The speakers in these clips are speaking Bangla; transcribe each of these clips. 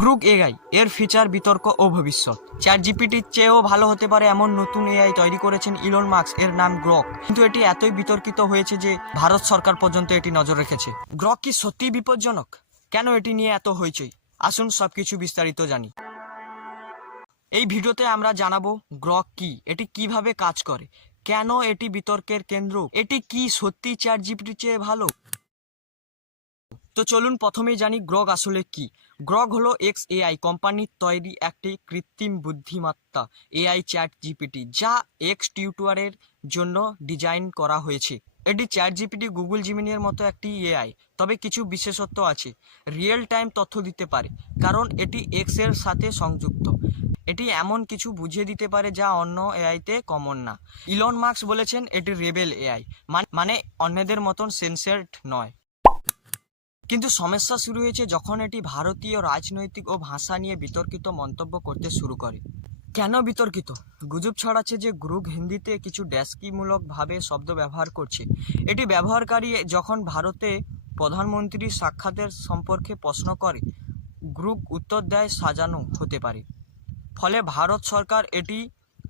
গ্রুপ এআই, এর ফিচার বিতর্ক ও ভবিষ্যৎ। চ্যাট জিপিটির চেয়েও ভালো হতে পারে এমন নতুন এআই তৈরি করেছেন ইলন মার্কস এর নাম গ্রক কিন্তু এটি এতই বিতর্কিত হয়েছে যে ভারত সরকার পর্যন্ত এটি নজর রেখেছে। গ্রক কি সত্যিই বিপজ্জনক? কেন এটি নিয়ে এত হইচই? আসুন সবকিছু বিস্তারিত জানি। এই ভিডিওতে আমরা জানাব গ্রক কি, এটি কীভাবে কাজ করে, কেন এটি বিতর্কের কেন্দ্র, এটি কি সত্যি চ্যাট জিপিটির চেয়ে ভালো? তো চলুন প্রথমেই জানি গ্রগ আসলে কি। গ্রগ হলো এক্স এআই কোম্পানির তৈরি একটি কৃত্রিম বুদ্ধিমত্তা এআই চ্যাট জিপিটি, যা এক্স টিউটোয়ারের জন্য ডিজাইন করা হয়েছে। এটি চ্যাট জিপিটি, গুগল জিমিনির মতো একটি এআই তবে কিছু বিশেষত্ব আছে। রিয়েল টাইম তথ্য দিতে পারে, কারণ এটি এক্সের সাথে সংযুক্ত। এটি এমন কিছু বুঝিয়ে দিতে পারে যা অন্য এআইতে কমন না। ইলন মার্কস বলেছেন এটি রেবেল এআই মানে অন্যদের মতন সেন্সার্ড নয়। কিন্তু সমস্যা শুরু হয়েছে যখন এটি ভারতীয় রাজনৈতিক ও ভাষা নিয়ে বিতর্কিত মন্তব্য করতে শুরু করে। কেন বিতর্কিত? গুজব ছড়াচ্ছে যে গ্রুপ হিন্দিতে কিছু ড্যাস্কিমূলকভাবে শব্দ ব্যবহার করছে। এটি ব্যবহারকারী যখন ভারতে প্রধানমন্ত্রীর সাক্ষাতের সম্পর্কে প্রশ্ন করে গ্রুপ উত্তর দেয়, সাজানো হতে পারে। ফলে ভারত সরকার এটি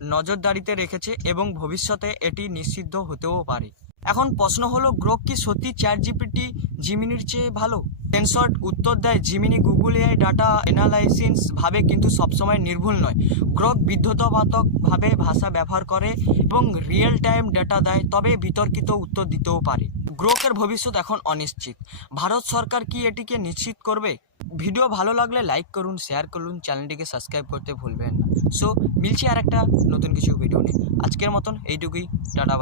নজরদারিতে রেখেছে এবং ভবিষ্যতে এটি নিষিদ্ধ হতেও পারে। এখন প্রশ্ন হলো, গ্রোক কি সত্যি চ্যাট জিপিটি জিমিনির চেয়ে ভালো? সেন্সর্ট উত্তর দেয় Gemini Google AI data analysis ভাবে কিন্তু সবসময় নির্ভুল নয়। গ্রক বিদ্ধতাবাতক ভাবে ভাষা ব্যবহার করে এবং রিয়েল টাইম ডেটা দেয়, তবে বিতর্কিত উত্তর দিতেও পারে। গ্রোকের ভবিষ্যৎ এখন অনিশ্চিত। ভারত সরকার কি এটিকে নিশ্চিত করবে? ভিডিও ভালো লাগলে লাইক করুন শেয়ার করুন, চ্যানেলটিকে সাবস্ক্রাইব করতে ভুলবেন না। সো মিলছি আর একটা নতুন কিছু ভিডিও নিয়ে। আজকের মতন এইটুকুই, টাটা।